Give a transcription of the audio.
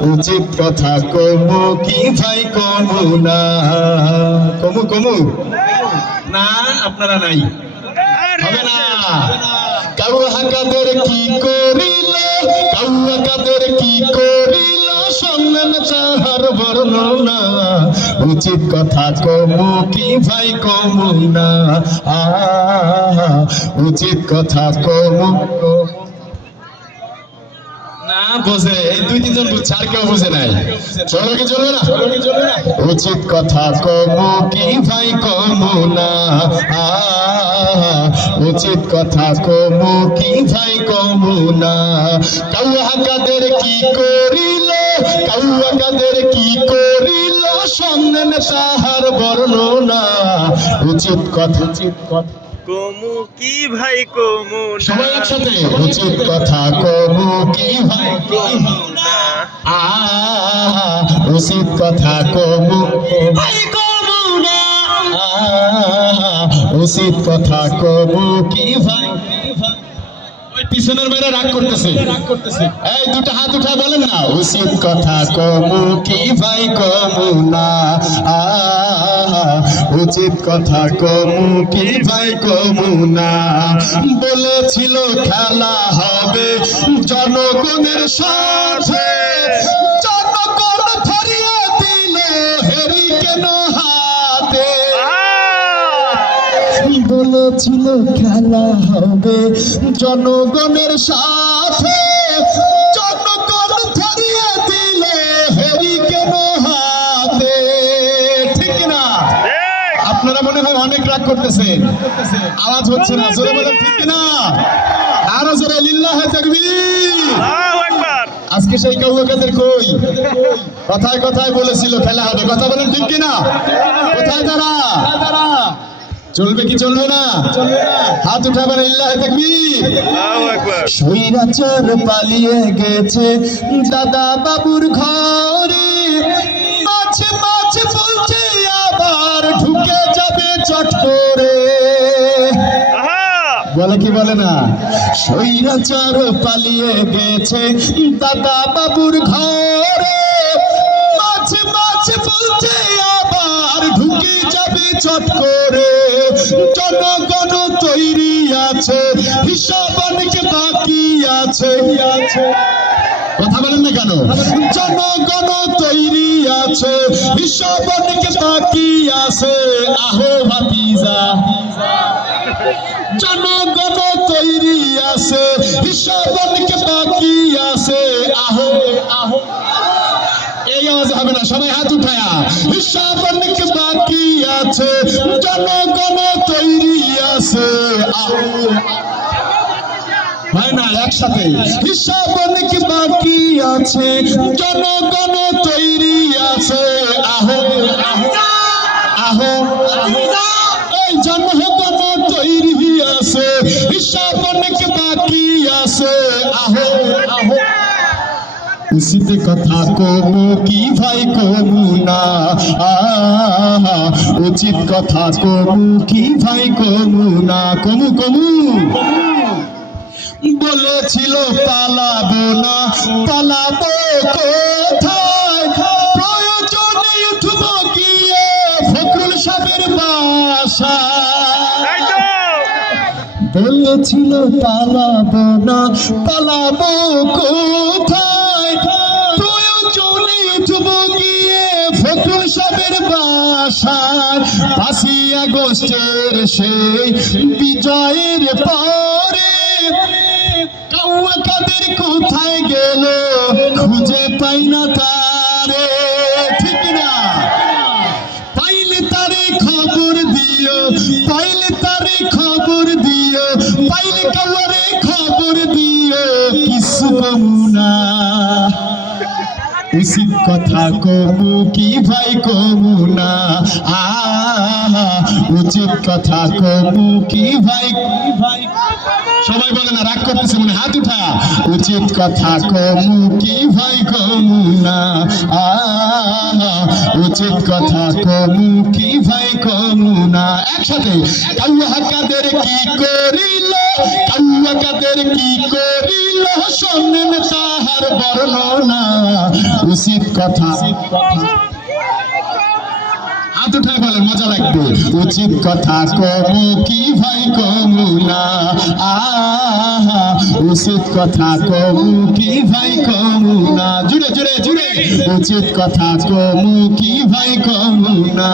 উচিত কথা কমু কি ভাই, কমু না। কমু কমু। না, আপনারা নাই। হবে না। কাদের কি করিল? কাদের কি করিল? সন্ধান তাহার বর্ণনা। উচিত কথা কমু কি ভাই, কমু না। উচিত কথা কমু। উচিত কথা কমু কি ভাই, কমু না। উচিত কথা কমু কি ভাই, কমু না। কাদের কি করিল, কাউয়া কাদের কি করিল সন্ধান তাহার বর্ণনা। উচিত কথা উচিত কথা। কমু কি ভাই কমু। সবাই একসাথে উচিত কথা কমু কি ভাই কমু না আ উচিত কথা কমু ভাই কমু না উচিত কথা কমু কি ভাই পিছনের বাইরে রাগ করতেছে। এই দুটো হাত উঠা বলেন না উচিত কথা কমু কি ভাই কমু না। উচিত কথা কমু কি ভাই কমু না। বলেছিল খেলা হবে জনগণের সাথে। খেলা হবে। জনগণের সাথে জনগণ ধরিয়ে দিলে হেরি কেন হাতে। ঠিক না আপনারা মনে হয় অনেক রাগ করতেছেন। আওয়াজ হচ্ছে না। জোরে বলেন ঠিক না আরও জোরে লিল্লাহ তাকবীর। আজকে সেই কাউকাদের কই? কথায় কথায় বলেছিল খেলা হবে। কথা বলেন ঠিক কিনা? কোথায় তারা? চলবে কি চলবে না? হাত উঠাবেন ইল্লাহ তাকবীর। আল্লাহু আকবার। সৈরাচার পালিয়ে গেছে। দাদা বাবুর ঘরে। মাঝে মাঝে বলছে আবার ঢুকে যাবে চট করে। বলে কি বলে না? সৈরাচার পালিয়ে গেছে। দাদা বাবুর ঘরে। মাঝে মাঝে বলছে আবার ঢুকে যাবে চট আছে হিসাব অনেক বাকি আছে। কথা বলেন না কেন? জনগণ তৈরি আছে হিসাব অনেক বাকি আছে। আহো ভাতিজা। জনগণ তৈরি আছে হিসাব অনেক বাকি আছে। আহো আহো। এই আওয়াজ হবে না, সবাই হাত উঠায়া। হিসাব একসাথে। হিসাব অনেক বাকি আছে, জনগণ তৈরি আছে। আহো আহো এই জনগণ তৈরি আছে, হিসাব অনেক বাকি আছে। আহো আহো। উচিত কথা কমু কি ভাই কমু না? উচিত কথা কমু কি ভাই কমু না? কমু কমু। বলেছিল, পালাবো না। পালাবো কোথায়? বলেছিল, পালাবো না। পালাবো কোথায়? প্রয়োজনে উঠব গিয়ে পাঁচই আগস্টের সেই বিজয়ের পরে কাউয়া কাদের কোথায় গেল খুঁজে পাই না তারে। ঠিক না? পাইলে তারে খবর দিও, পাইলে তারে খবর দিও, পাইলে কাউরে খবর উচিত কথা কমু কি ভাই কমু না? আহা উচিত কথা কমু কি ভাই ভাই সবাই বলে না, রাগ করতেছে মনে হাত উঠা। উচিত কথা কমু কি ভাই কমু না? আহা উচিত কথা কমু কি ভাই কমু না? একসাথে। কাউয়া কাদের কি করিল? কাউয়া কাদের কি করিল? শোনেন তা বর্ণনা। উচিত কথা। হাত উঠে বলে, মজা লাগবে। উচিত কথা কমু কি ভাই কমু না? আহা, উচিত কথা কমু কি ভাই কমু না? জুড়ে জুড়ে জুড়ে। উচিত কথা কমু কি ভাই কমু না?